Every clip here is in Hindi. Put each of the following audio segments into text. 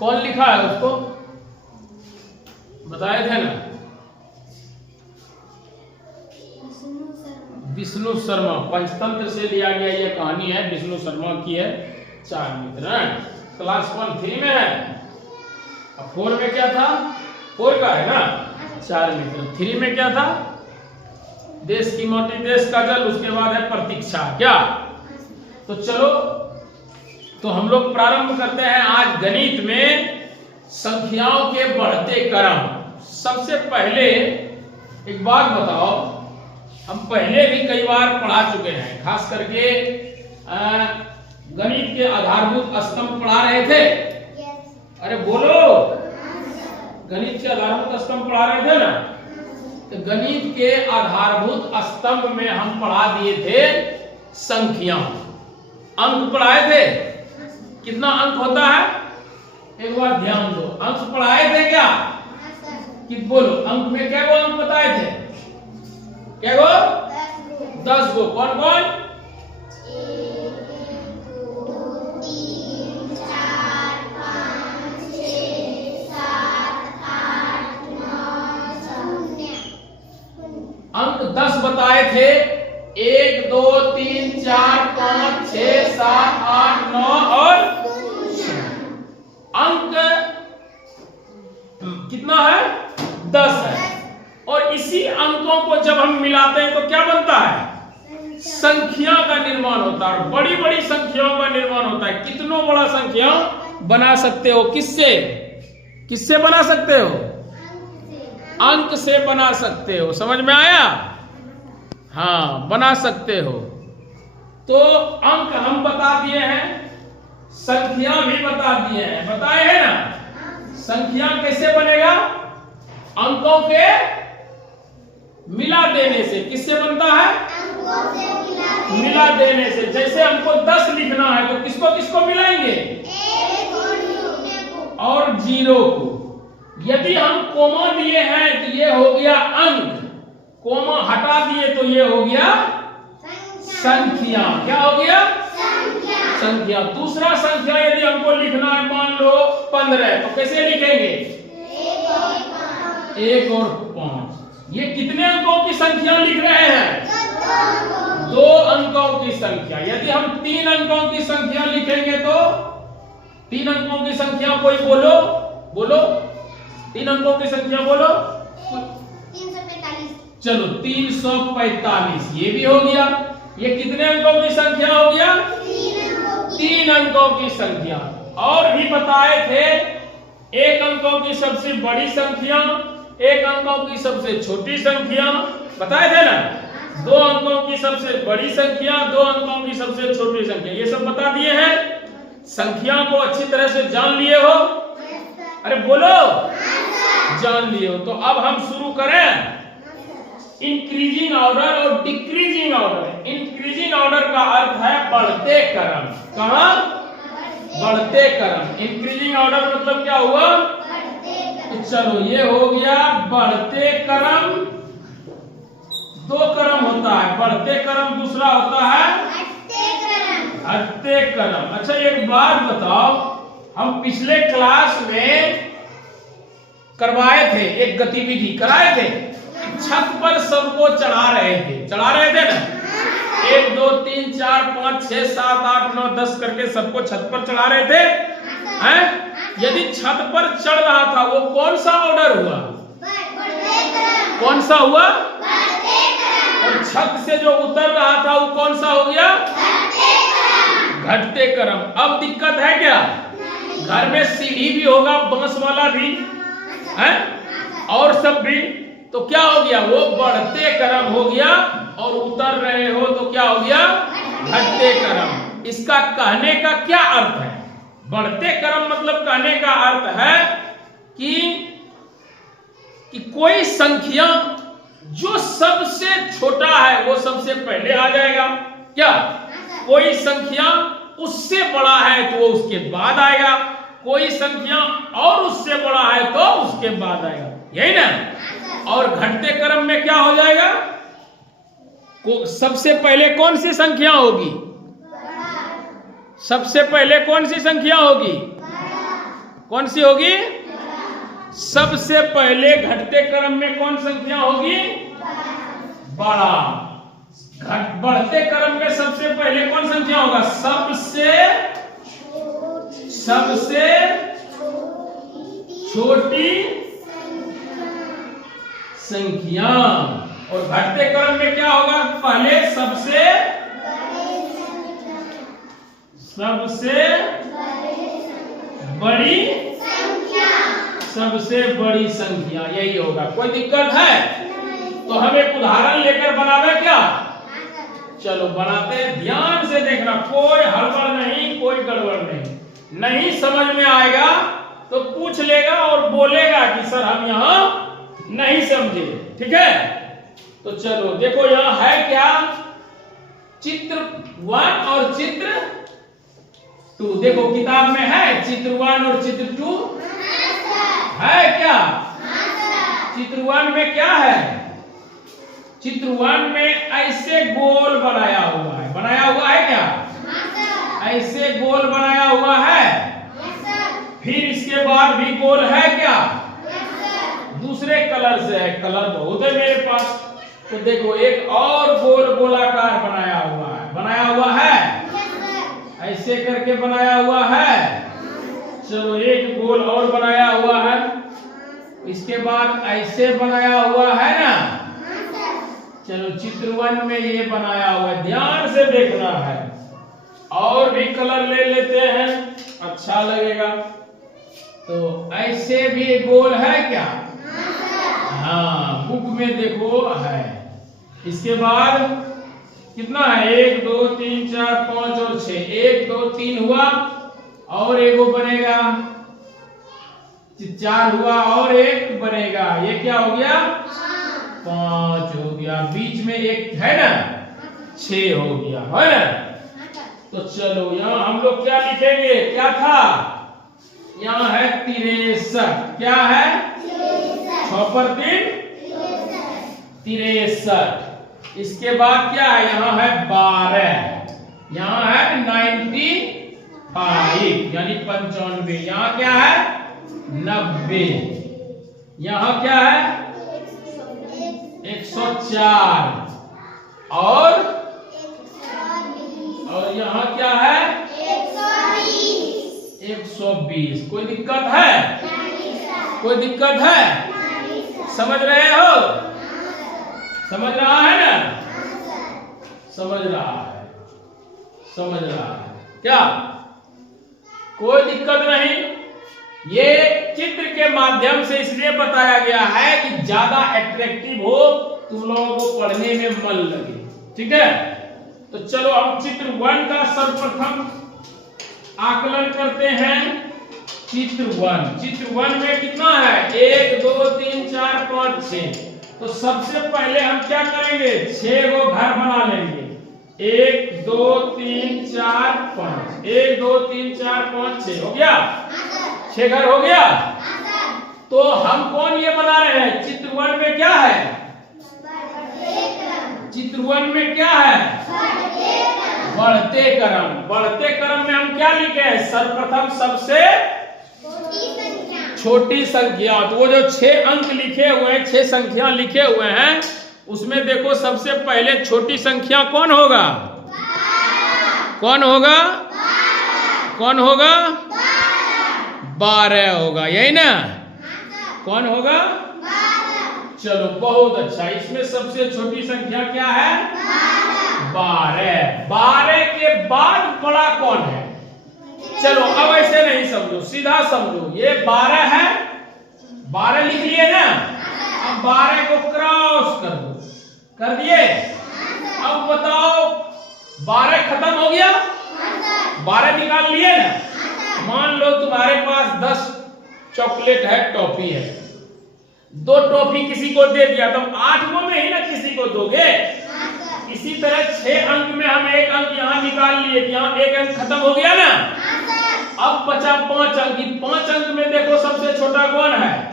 कौन लिखा है उसको बताए थे ना? विष्णु शर्मा। पंचतंत्र से लिया गया ये कहानी है, विष्णु शर्मा की है। 4 मित्र क्लास 1-3 में है। अब 4 में क्या था? 4 का है ना 4 मित्र। 3 में क्या था? देश की माटी देश का जल, उसके बाद है प्रतीक्षा। क्या? तो चलो तो हम लोग प्रारंभ करते हैं आज गणित में संख्याओं के बढ़ते क्रम। सबसे पहले एक बात बताओ, हम पहले भी कई बार पढ़ा चुके हैं, खास करके गणित के आधारभूत स्तंभ पढ़ा रहे थे। अरे बोलो, गणित के आधारभूत स्तंभ पढ़ा रहे थे ना? तो गणित के आधारभूत स्तंभ में हम पढ़ा दिए थे संख्या, अंक पढ़ाए थे। कितना अंक होता है एक बार ध्यान दो। अंक पढ़ाए थे क्या? कि बोलो, अंक में क्या वो अंक बताए थे? क्या गो? 10 गो। कौन कौन? 1 2 3 4 5 6 7 8 9 10। अंक 10 बताए थे। 1 2 3 4 5 6 7 8 9 और अंक कितना है? 10 है। और इसी अंकों को जब हम मिलाते हैं तो क्या बनता है? संख्या का निर्माण होता है। बड़ी बड़ी संख्याओं का निर्माण होता है। कितनों बड़ा संख्या बना सकते हो? किससे? किससे बना सकते हो? अंक से बना सकते हो। समझ में आया? हाँ, बना सकते हो। तो अंक हम बता दिए हैं, संख्या भी बता दिए हैं। बताए हैं ना? संख्या कैसे बनेगा? अंकों के मिला देने से। किससे बनता है? अंकों से मिला देने से। जैसे हमको 10 लिखना है तो किसको किसको मिलाएंगे? 1 और 0 को। यदि हम कोमा दिए हैं तो ये हो गया अंक, कोमा हटा दिए तो ये हो गया संख्या। क्या हो गया? संख्या। दूसरा संख्या यदि हमको लिखना है, मान लो 15, तो कैसे लिखेंगे? 1 और 5। ये कितने अंकों की संख्या लिख रहे हैं? 2 अंकों की संख्या। यदि हम 3 अंकों की संख्या लिखेंगे तो 3 अंकों की संख्या कोई बोलो, बोलो 3 अंकों की संख्या बोलो। 345। चलो 345 ये भी हो गया। ये कितने अंकों की संख्या हो गया? 3 अंकों की संख्या। और भी बताए थे 1 अंकों की सबसे बड़ी संख्या, 1 अंकों की सबसे छोटी संख्या। बताए थे ना? 2 अंकों की सबसे बड़ी संख्या, 2 अंकों की सबसे छोटी संख्या। ये सब बता दिए हैं। संख्या को अच्छी तरह से जान लिए हो? अरे बोलो, जान लिए हो। तो अब हम शुरू करें इंक्रीजिंग ऑर्डर और डिक्रीजिंग ऑर्डर। इंक्रीजिंग ऑर्डर का अर्थ है बढ़ते क्रम। कहां? बढ़ते क्रम। इंक्रीजिंग ऑर्डर मतलब क्या हुआ? तो चलो ये हो गया बढ़ते क्रम। 2 क्रम होता है, बढ़ते क्रम, दूसरा होता है घटते क्रम। अच्छा एक बात बताओ, हम पिछले क्लास में करवाए थे, एक गतिविधि कराए थे, छत पर सबको चढ़ा रहे थे ना? 1 2 3 4 5 6 7 8 9 10 करके सबको छत पर चढ़ा रहे थे हैं? यदि छत पर चढ़ रहा था वो कौन सा ऑर्डर हुआ? कौन सा हुआ? और छत से जो उतर रहा था वो कौन सा हो गया? घटते क्रम। अब दिक्कत है क्या? घर में सीढ़ी भी होगा, बांस वाला भी है और सब भी, तो क्या हो गया? वो बढ़ते क्रम हो गया। और उतर रहे हो तो क्या हो गया? घटते क्रम। इसका कहने का क्या अर्थ है? बढ़ते क्रम मतलब कहने का अर्थ है कि कोई संख्या जो सबसे छोटा है वो सबसे पहले आ जाएगा। क्या? कोई संख्या उससे बड़ा है तो वो उसके बाद आएगा, कोई संख्या और उससे बड़ा है तो उसके बाद आएगा। यही ना? और घटते क्रम में क्या हो जाएगा? सबसे पहले कौन सी संख्या होगी? सबसे पहले कौन सी संख्या होगी? कौन सी होगी? सबसे पहले घटते क्रम में कौन संख्या होगी? बड़ा। बढ़ते क्रम में सबसे पहले कौन संख्या होगा? सबसे छोटी संख्या। और घटते क्रम में क्या होगा? पहले सबसे बड़ी संख्या, यही होगा। कोई दिक्कत है तो हम एक उदाहरण लेकर बनावे क्या? चलो बनाते हैं। ध्यान से देखना, कोई हड़बड़ नहीं, कोई गड़बड़ नहीं। नहीं समझ में आएगा तो पूछ लेगा और बोलेगा कि सर हम यहां नहीं समझे। ठीक है, तो चलो देखो यहां है क्या? चित्र 1 और चित्र 2। देखो किताब में है चित्र 1 और चित्र 2 है क्या? चित्र 1 में क्या है? चित्र 1 में ऐसे गोल बनाया हुआ है। बनाया हुआ है क्या? ऐसे गोल बनाया हुआ है। फिर इसके बाद भी गोल है क्या? दूसरे कलर से है। कलर बहुत है मेरे पास। तो देखो एक और गोल गोलाकार बनाया हुआ है। बनाया हुआ है, ऐसे करके बनाया हुआ है। चलो एक गोल और बनाया हुआ है। इसके बाद ऐसे बनाया हुआ है ना। चलो चित्र 1 में ये बनाया हुआ है, ध्यान से देखना है। और भी कलर ले लेते हैं, अच्छा लगेगा। तो ऐसे भी गोल है क्या? हाँ, बुक में देखो है। इसके बाद कितना है? 1 2 3 4 5 और 6। 1 2 3 हुआ और एगो बनेगा। 4 हुआ और एक बनेगा। ये क्या हो गया? 5 हो गया। बीच में एक है ना, 6 हो गया, है ना। तो चलो यहाँ हम लोग क्या लिखेंगे? क्या था? यहाँ है 63। क्या है? 6 पर 3 63। इसके बाद क्या है? यहाँ है 12। यहाँ है 95 यानी 95। यहाँ क्या है? 90। यहाँ क्या है? 104। और यहाँ क्या है? 120। कोई दिक्कत है? कोई दिक्कत है? समझ रहे हो? समझ रहा है ना? समझ रहा है, समझ रहा है क्या? कोई दिक्कत नहीं। ये चित्र के माध्यम से इसलिए बताया गया है कि ज्यादा अट्रैक्टिव हो, तुम लोगों को पढ़ने में मन लगे। ठीक है, तो चलो हम चित्र 1 का सर्वप्रथम आकलन करते हैं। चित्र 1 में कितना है? 1 2 3 4 5 6। तो सबसे पहले हम क्या करेंगे? 6 को घर बना लेंगे। 1 2 3 4 5। 1 2 3 4 5 6 हो गया। 6 घर हो गया। तो हम कौन ये बना रहे हैं? चित्र 1 में क्या है? चित्र 1 में क्या है? बढ़ते क्रम। बढ़ते क्रम में हम क्या लिखे हैं? सर्वप्रथम सबसे छोटी संख्या। तो वो जो 6 अंक लिखे हुए हैं, 6 संख्या लिखे हुए हैं, उसमें देखो सबसे पहले छोटी संख्या कौन होगा? कौन होगा? कौन होगा? 12 होगा, यही ना? कौन होगा? चलो बहुत अच्छा। इसमें सबसे छोटी संख्या क्या है? 12। 12 के बाद बड़ा कौन है? चलो अब ऐसे नहीं समझो, सीधा समझो। ये 12 है, 12 लिख लिए ना। अब 12 को क्रॉस कर दो। कर दिए? अब बताओ 12 खत्म हो गया? 12 निकाल लिए ना। मान लो तुम्हारे पास 10 चॉकलेट है, टॉफी है। 2 टॉफी किसी को दे दिया, तो 8 में ही ना किसी को दोगे। इसी तरह 6 अंक में हम 1 अंक यहाँ निकाल लिए, यहाँ 1 अंक खत्म हो गया ना। अब बचा 5 अंक। 5 अंक में देखो सबसे छोटा कौन है?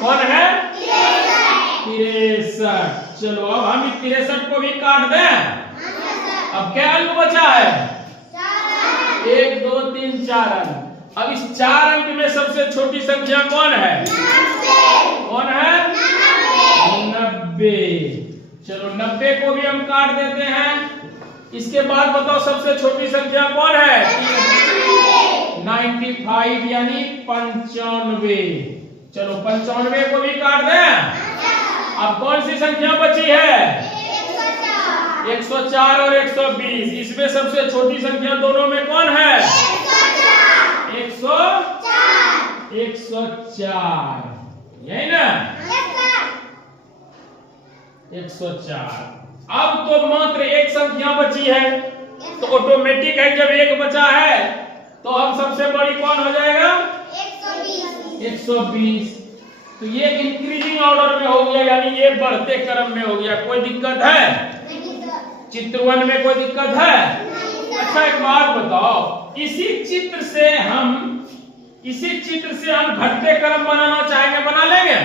कौन है? 63। चलो अब हम 63 को भी काट दें। अब क्या अंक बचा है? 1 2 3 4 अंक। अब इस 4 अंक में सबसे छोटी संख्या कौन है? 90। कौन है? 90। चलो 90 को भी हम काट देते हैं। इसके बाद बताओ सबसे छोटी संख्या कौन है? 95 यानी 95। चलो 95 को भी काट दें। अब कौन सी संख्या बची है? 104 और 120। इसमें सबसे छोटी संख्या दोनों में कौन है? 104। यही ना? 104। अब तो मात्र एक संख्या बची है, तो ऑटोमेटिक है जब एक बचा है तो अब सबसे बड़ी कौन हो जाएगा? 120। तो ये इंक्रीजिंग ऑर्डर में हो गया, यानी ये बढ़ते क्रम में हो गया। कोई दिक्कत है? चित्र 1 में कोई दिक्कत है? अच्छा एक बात बताओ, इसी चित्र से हम घटते क्रम बनाना चाहेंगे, बना लेंगे?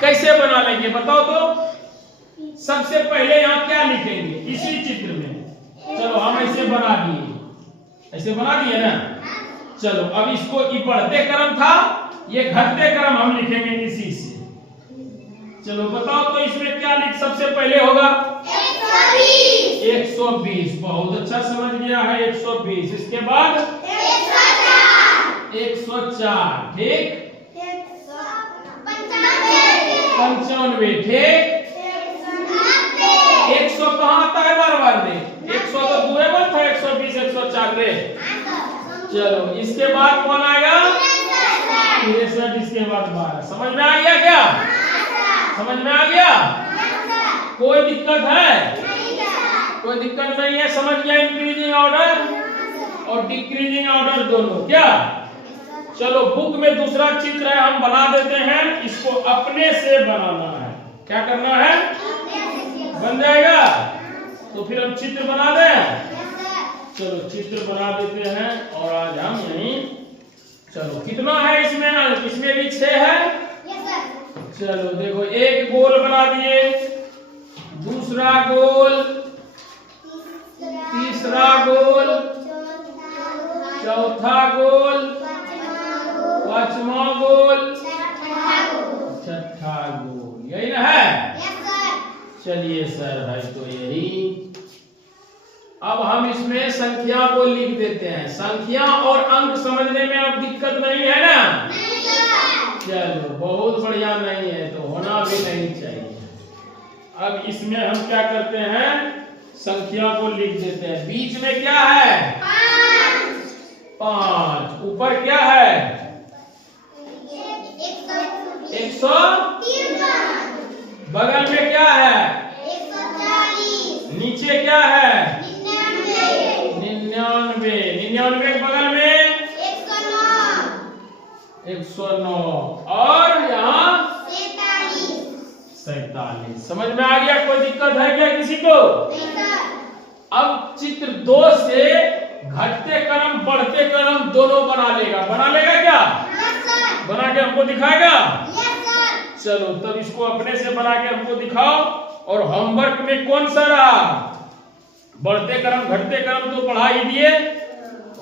कैसे बना लेंगे बताओ तो? सबसे पहले यहाँ क्या लिखेंगे इसी चित्र में? चलो हम ऐसे बना दिए, ऐसे बना दिए ना। चलो अब इसको ये बढ़ते क्रम था, ये घटते क्रम हम लिखेंगे इसी से। चलो बताओ तो इसमें क्या लिख सबसे पहले होगा? 120। बहुत अच्छा समझ गया है। 120। इसके बाद 104। ठीक। 95। ठीक। 100 कहाँ आता है? बार दे। 100 तो दूर बनता है। 120 104 रे। चलो इसके बाद कौन आएगा? 63। इसके बाद 12। समझ में आ गया क्या? समझ में आ गया? कोई दिक्कत है? कोई दिक्कत नहीं है। समझ गया इंक्रीजिंग ऑर्डर और डिक्रीजिंग ऑर्डर दोनों क्या? चलो बुक में दूसरा चित्र है, हम बना देते हैं। इसको अपने से बनाना है। क्या करना है? बन जाएगा? तो फिर हम चित्र बना दें। चलो चित्र बना देते हैं और आज हम यहीं। चलो कितना है इसमें? इसमें भी 6 है। चलो देखो, एक गोल बना दिए, दूसरा गोल, तीसरा गोल, चौथा गोल, पांचवा गोल, छठा गोल। यही ना है? चलिए सर है तो यही। अब हम इसमें संख्या को लिख देते हैं। संख्या और अंक समझने में अब दिक्कत नहीं है ना? चलो बहुत बढ़िया। नहीं है तो होना भी नहीं चाहिए। अब इसमें हम क्या करते हैं? संख्या को लिख देते हैं। बीच में क्या है? 5। ऊपर क्या है? 100। बगल में क्या है? 140। नीचे क्या है? 99। 99 बगल में 109 और यहाँ 47। समझ में आ गया? कोई दिक्कत है क्या किसी को? अब चित्र 2 से घटते क्रम बढ़ते क्रम दोनों बना लेगा। बना लेगा क्या? बना के हमको दिखाएगा? चलो तब इसको अपने से बना के हमको दिखाओ। और होमवर्क में कौन सा रहा? बढ़ते क्रम घटते क्रम तो पढ़ा ही दिए।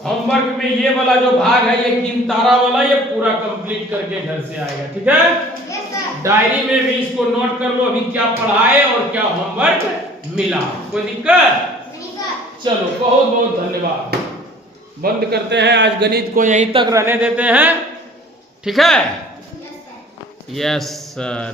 होमवर्क में ये वाला जो भाग है, ये किंतारा वाला, ये पूरा कंप्लीट करके घर से आएगा। ठीक है? डायरी में भी इसको नोट कर लो, अभी क्या पढ़ाए और क्या होमवर्क मिला। कोई दिक्कत? चलो बहुत बहुत धन्यवाद। बंद करते हैं। आज गणित को यहीं तक रहने देते हैं। ठीक है? Yes sir.